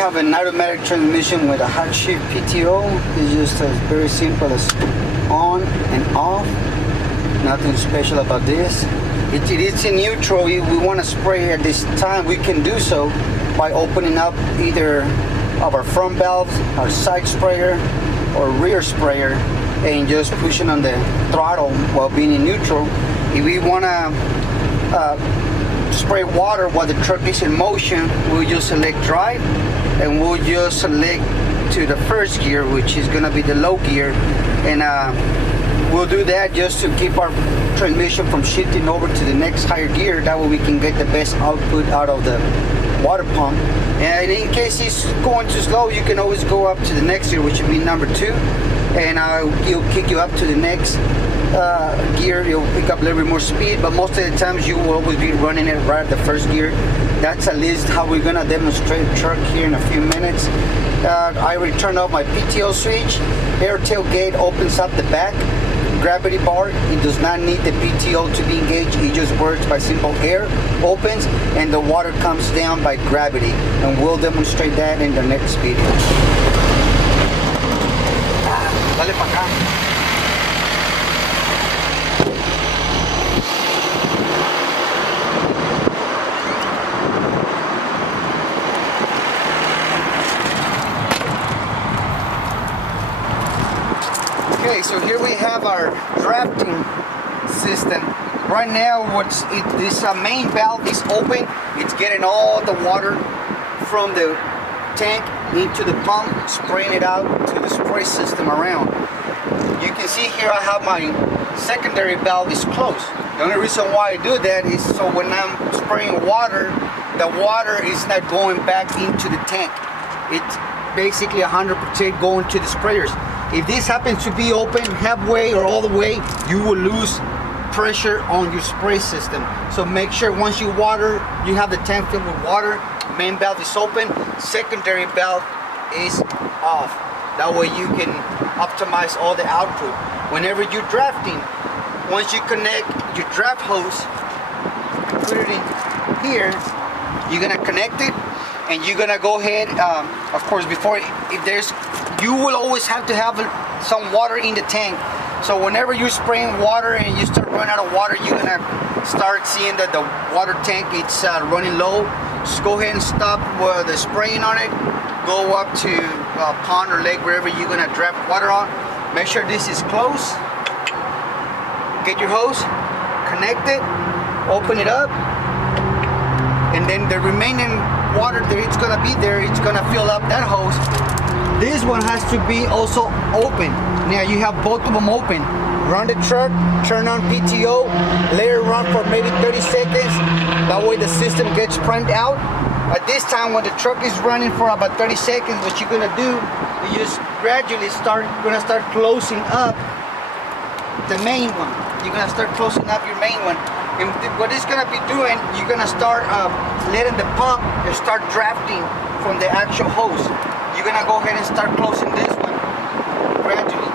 have an automatic transmission with a hot shift PTO. It's just as very simple as on and off. Nothing special about this. It is in neutral. If we want to spray at this time, we can do so by opening up either of our front valves, our side sprayer, or rear sprayer, and just pushing on the throttle while being in neutral. If we want to spray water while the truck is in motion, we'll just select drive, and we'll just select to the first gear, which is going to be the low gear, and we'll do that just to keep our transmission from shifting over to the next higher gear. That way we can get the best output out of the water pump. And in case it's going too slow, you can always go up to the next gear, which would be number 2, and it'll kick you up to the next gear. You'll pick up a little bit more speed, but most of the times you will always be running it right at the first gear. That's at least how we're gonna demonstrate the truck here in a few minutes. I already turned off my PTO switch. Air tailgate opens up the back gravity bar. It does not need the PTO to be engaged. It just works by simple air opens and the water comes down by gravity, and we'll demonstrate that in the next video. Dale pa' acá. Okay, so here we have our drafting system. Right now, this main valve is open. It's getting all the water from the tank into the pump, spraying it out to the spray system around. You can see here I have my secondary valve is closed. The only reason why I do that is so when I'm spraying water, the water is not going back into the tank. It's basically 100% going to the sprayers. If this happens to be open halfway or all the way, you will lose pressure on your spray system. So make sure once you water, you have the tank filled with water, main valve is open, secondary valve is off. That way you can optimize all the output. Whenever you're drafting, once you connect your draft hose, put it in here, you're gonna connect it, and you're gonna go ahead, of course, you will always have to have some water in the tank. So whenever you're spraying water and you start running out of water, you're gonna start seeing that the water tank it's running low. Just go ahead and stop the spraying on it. Go up to a pond or lake, wherever you're gonna draft water on. Make sure this is closed. Get your hose, connect it, open it up, and then the remaining water that it's gonna be there, it's gonna fill up that hose. This one has to be also open. Now you have both of them open. Run the truck, turn on PTO, let it run for maybe 30 seconds. That way the system gets primed out. At this time when the truck is running for about 30 seconds, what you're gonna do, you just gradually start closing up the main one. You're gonna start closing up your main one. And what it's gonna be doing, you're gonna start letting the pump start drafting from the actual hose. You're gonna go ahead and start closing this one gradually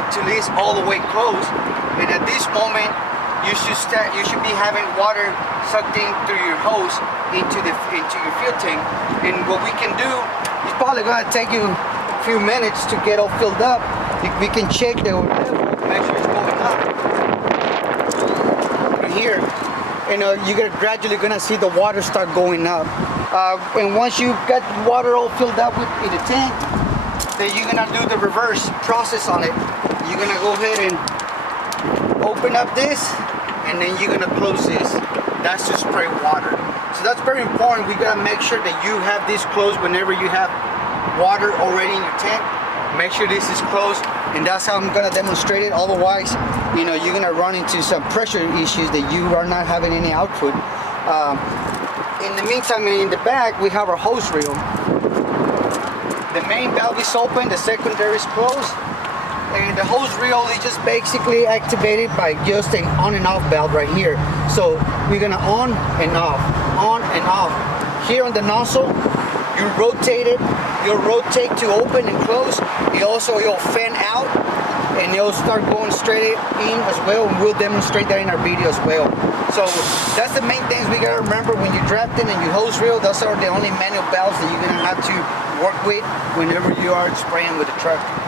until it's all the way closed. And at this moment, you should be having water sucked in through your hose into your fuel tank. And what we can do, it's probably gonna take you a few minutes to get all filled up. We can check the level, make sure it's going up. Right here, and you're gradually gonna see the water start going up. And once you've got the water all filled up in the tank, then you're gonna do the reverse process on it. You're gonna go ahead and open up this, and then you're gonna close this. That's to spray water. So that's very important. We gotta make sure that you have this closed whenever you have water already in your tank. Make sure this is closed, and that's how I'm gonna demonstrate it. Otherwise, you're gonna run into some pressure issues that you are not having any output. In the meantime, in the back, we have our hose reel. The main valve is open, the secondary is closed, and the hose reel is just basically activated by just an on and off valve right here. So we're gonna on and off, on and off. Here on the nozzle, you rotate it. You'll rotate to open and close. You'll fan out and it'll start going straight in as well, and we'll demonstrate that in our video as well. So that's the main things we gotta remember when you're drafting and you hose reel. Those are the only manual valves that you're gonna have to work with whenever you are spraying with the truck.